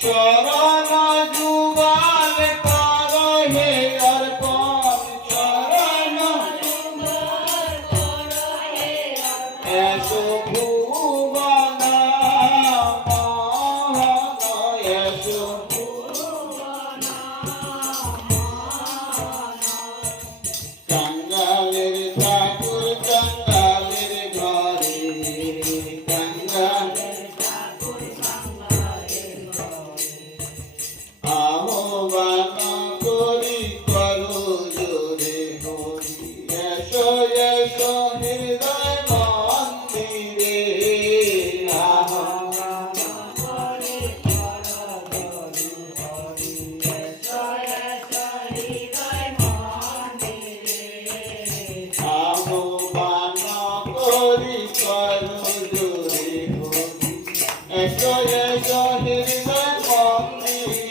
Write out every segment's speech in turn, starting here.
চরণ যুগল কর হে অর্পণ চরণ এসো ভুবন মোহন এসো কাঙ্গালের ঠাকুর কাঙ্গালের ঘরে কাঙ্গালের আহ্বান করি করো জোরে হরি এসো এসো হৃদয় মন্দিরে আহ্বান করি করো জোরে হরি এসো এসো হৃদয় মন্দিরে আহ্বান করি করো জোরে হরি এসো এসো হৃদয় মন্দিরে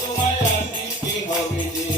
তোমায় আসিতে হবে যে